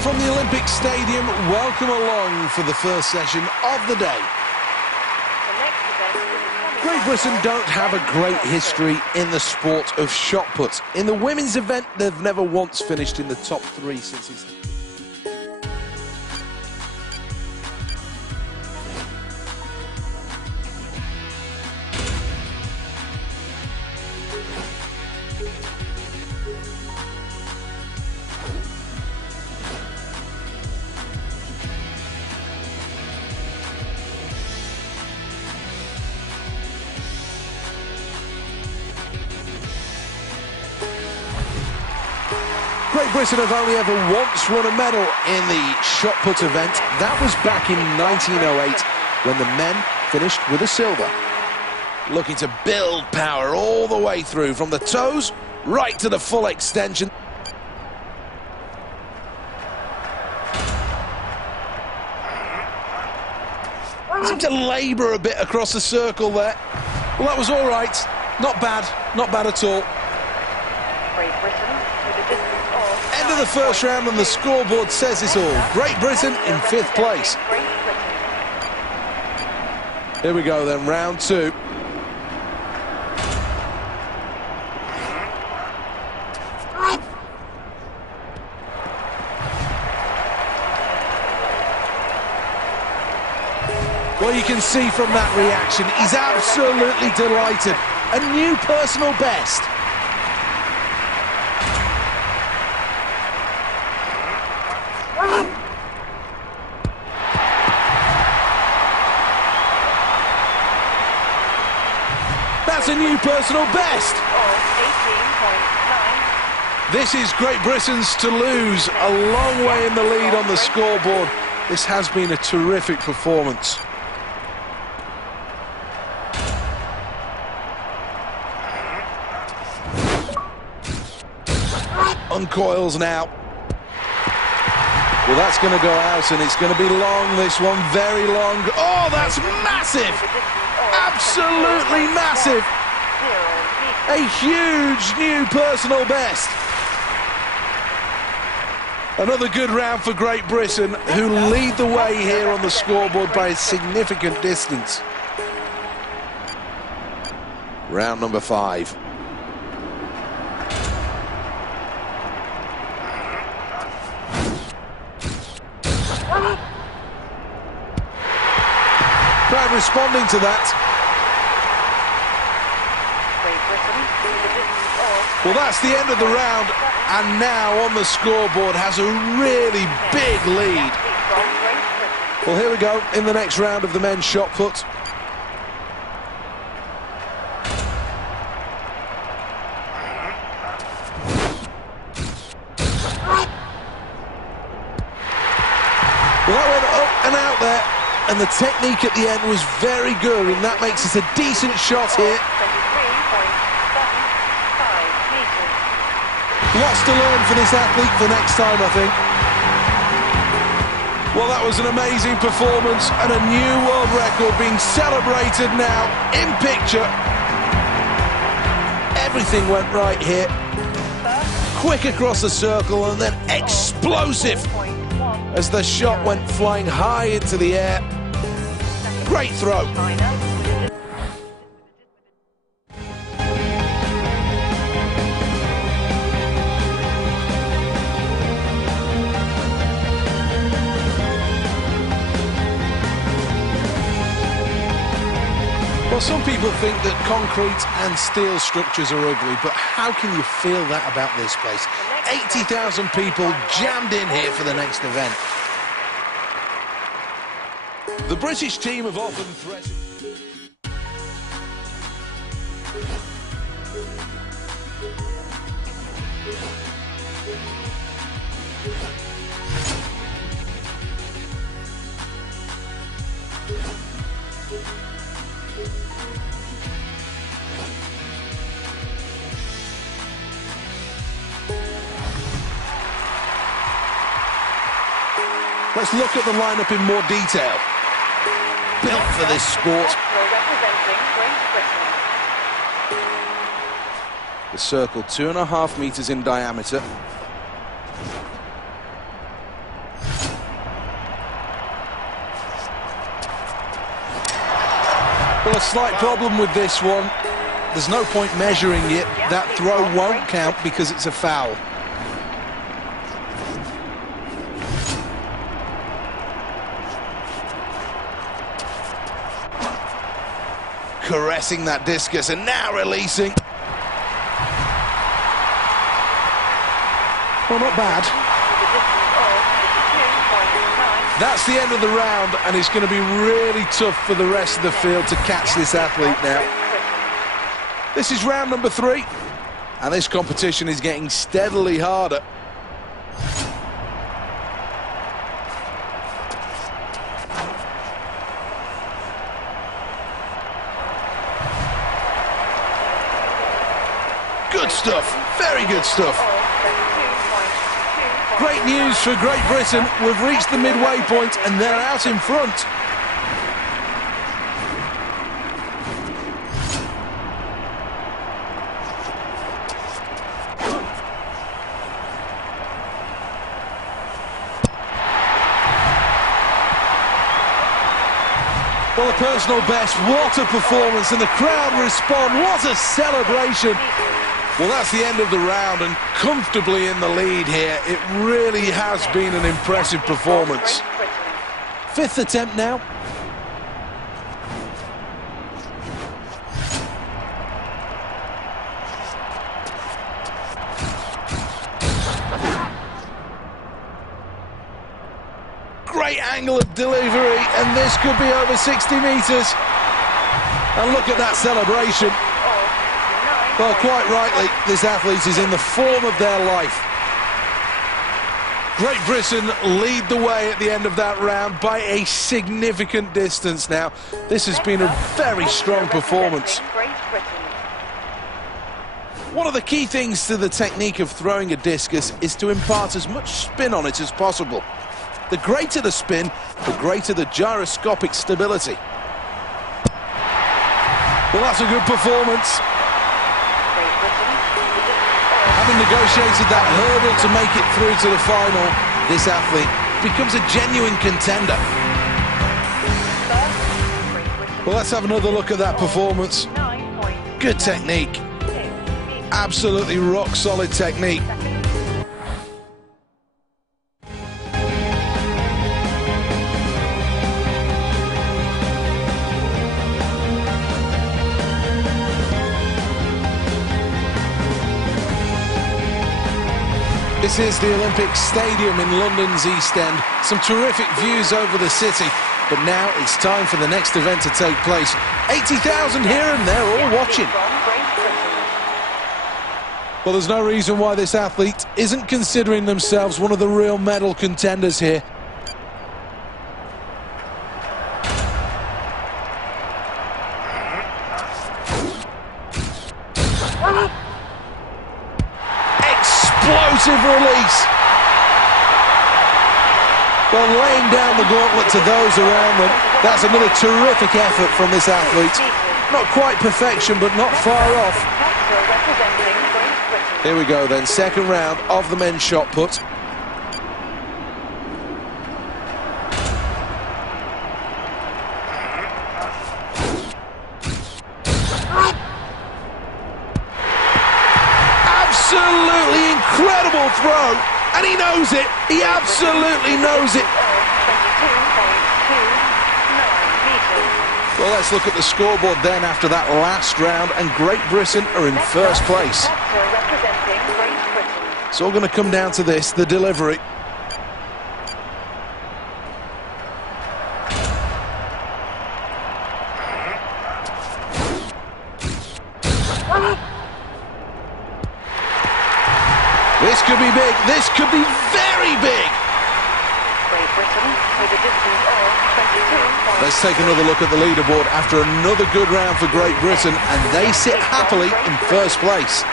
from the Olympic Stadium, welcome along for the first session of the day. Great Britain don't have a great history in the sport of shot put. In the women's event, they've never once finished in the top 3 since its... Great Britain have only ever once won a medal in the shot put event. That was back in 1908 when the men finished with a silver. Looking to build power all the way through, from the toes right to the full extension. Seemed to labour a bit across the circle there. Well, that was all right. Not bad at all. Great Britain with a distance of... End of the first round and the scoreboard says it all. Great Britain in 5th place. Here we go then, round 2. Well, you can see from that reaction, he's absolutely delighted. A new personal best. That's a new personal best. 18.9. This is Great Britain's to lose, a long way in the lead on the scoreboard. This has been a terrific performance. Uncoils now. Well, that's going to go out, and it's going to be long, this one, very long. Oh, that's massive! Absolutely massive! A huge new personal best. Another good round for Great Britain, who lead the way here on the scoreboard by a significant distance. Round number 5. Crowd responding to that. Well, that's the end of the round, and now on the scoreboard has a really big lead. Well, here we go in the next round of the men's shot put. Well, that went up and out there, and the technique at the end was very good, and that makes it a decent shot here. Lots to learn for this athlete for next time, I think. Well, that was an amazing performance and a new world record being celebrated now in picture. Everything went right here. Quick across the circle and then explosive as the shot went flying high into the air. Great throw. Well, some people think that concrete and steel structures are ugly, but how can you feel that about this place? 80,000 people jammed in here for the next event. The British team have often threatened... Let's look at the lineup in more detail. Built for this sport. The circle 2.5 meters in diameter. a slight problem with this one. There's no point measuring it. That throw won't count because it's a foul. Caressing that discus and now releasing. Well, not bad. That's the end of the round, and it's going to be really tough for the rest of the field to catch this athlete now. This is round number 3, and this competition is getting steadily harder. Good stuff, very good stuff. Great news for Great Britain. We've reached the midway point and they're out in front. Well, a personal best, what a performance, and the crowd respond, what a celebration. Well, that's the end of the round, and comfortably in the lead here. It really has been an impressive performance. 5th attempt now. Great angle of delivery, and this could be over 60 metres. And look at that celebration. Well, quite rightly, this athlete is in the form of their life. Great Britain lead the way at the end of that round by a significant distance now. This has been a very strong performance. One of the key things to the technique of throwing a discus is to impart as much spin on it as possible. The greater the spin, the greater the gyroscopic stability. Well, that's a good performance. Having negotiated that hurdle to make it through to the final, this athlete becomes a genuine contender. Well, let's have another look at that performance. Good technique. Absolutely rock-solid technique. This is the Olympic Stadium in London's East End. Some terrific views over the city, but now it's time for the next event to take place. 80,000 here and they're all watching. Well, there's no reason why this athlete isn't considering themselves one of the real medal contenders here. Explosive release. Well, laying down the gauntlet to those around them. That's another terrific effort from this athlete. Not quite perfection, but not far off. Here we go then, second round of the men's shot put. Absolutely incredible throw, and he knows it. He absolutely knows it. Well, let's look at the scoreboard then after that last round, and Great Britain are in first place. It's all going to come down to this, the delivery. This could be big. This could be very big. Great Britain with a distance of 22. Let's take another look at the leaderboard after another good round for Great Britain, and they sit happily in first place.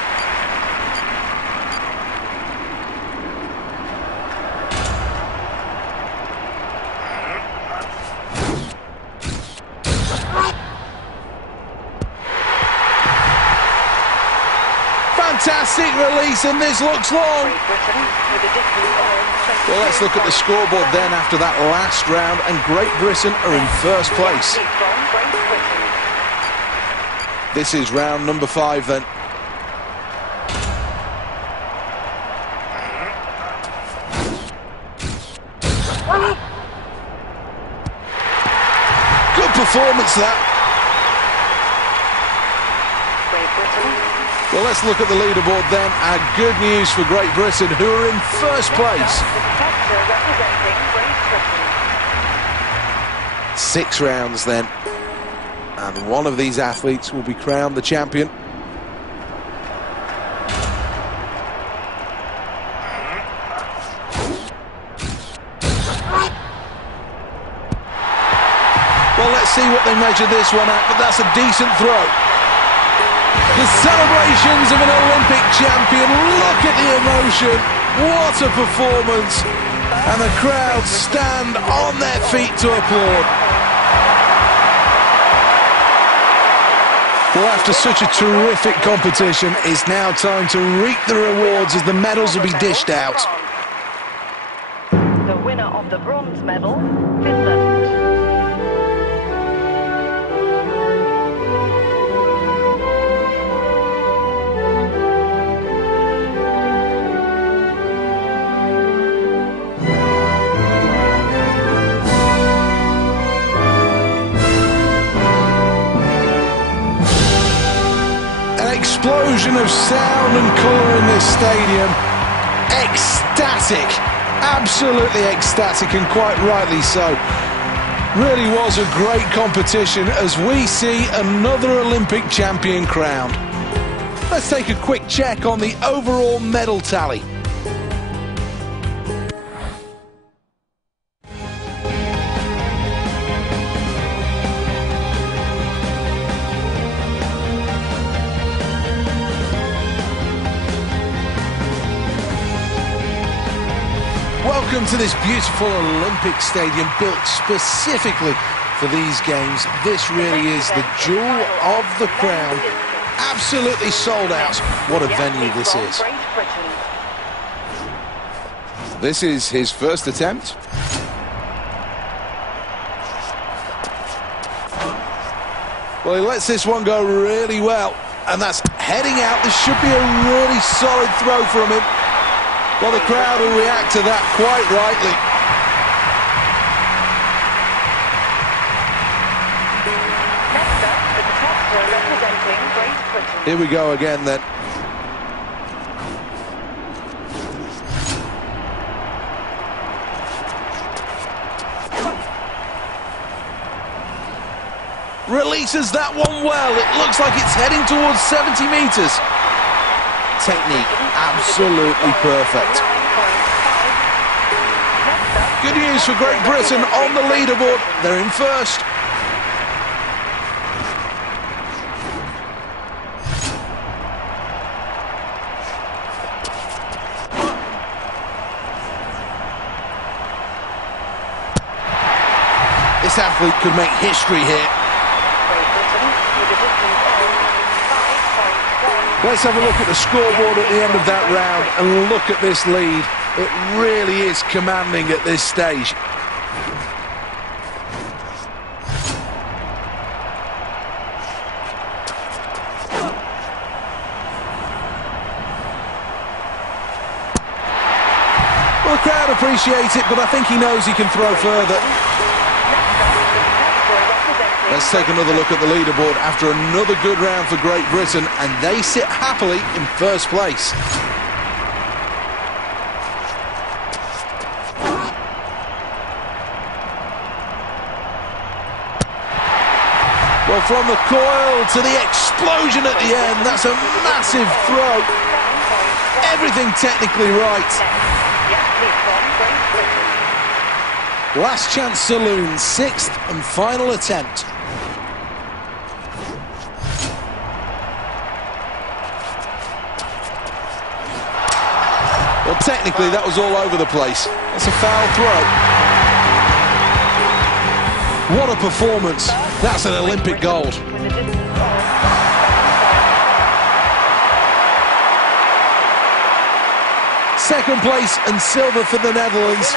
Fantastic release, and this looks long. Well, let's look at the scoreboard then after that last round, and Great Britain are in first place. This is round number 5 then. Good performance that. Great Britain. Well, let's look at the leaderboard then. Good news for Great Britain, who are in first place. The detector representing Great Britain. 6 rounds then. And one of these athletes will be crowned the champion. Well, let's see what they measure this one at, but that's a decent throw. The celebrations of an Olympic champion. Look at the emotion. What a performance. And the crowd stand on their feet to applaud. Well, after such a terrific competition, it's now time to reap the rewards as the medals will be dished out. The winner of the bronze medal, Finland. Explosion of sound and colour in this stadium. Ecstatic, absolutely ecstatic, and quite rightly so. Really was a great competition as we see another Olympic champion crowned. Let's take a quick check on the overall medal tally. Welcome to this beautiful Olympic stadium built specifically for these games. This really is the jewel of the crown. Absolutely sold out. What a venue this is. This is his first attempt. Well, he lets this one go really well, and that's heading out. This should be a really solid throw from him. Well, the crowd will react to that quite rightly. Next up, the detector representing Great Britain. Here we go again then. Releases that one well. It looks like it's heading towards 70 metres. Technique absolutely perfect. Good news for Great Britain on the leaderboard. They're in first. This athlete could make history here. Let's have a look at the scoreboard at the end of that round and look at this lead. It really is commanding at this stage. Well, the crowd appreciate it, but I think he knows he can throw further. Let's take another look at the leaderboard after another good round for Great Britain, and they sit happily in first place. Well, from the coil to the explosion at the end, that's a massive throw. Everything technically right. Last chance saloon, 6th and final attempt. Well, technically, that was all over the place. That's a foul throw. What a performance. That's an Olympic gold. Second place and silver for the Netherlands.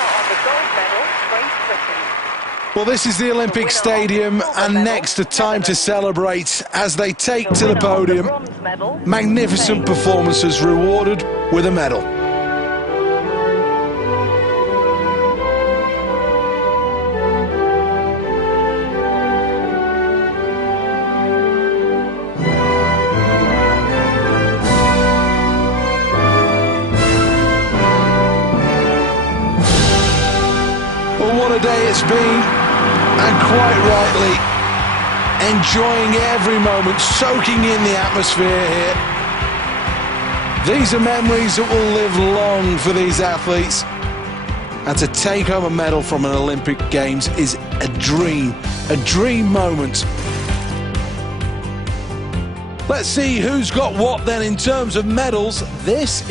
Well, this is the Olympic Stadium, and next a time to celebrate as they take to the podium. Magnificent performances rewarded with a medal. Well, what a day it's been, and quite rightly, enjoying every moment, soaking in the atmosphere here. These are memories that will live long for these athletes, and to take home a medal from an Olympic Games is a dream moment. Let's see who's got what then in terms of medals. This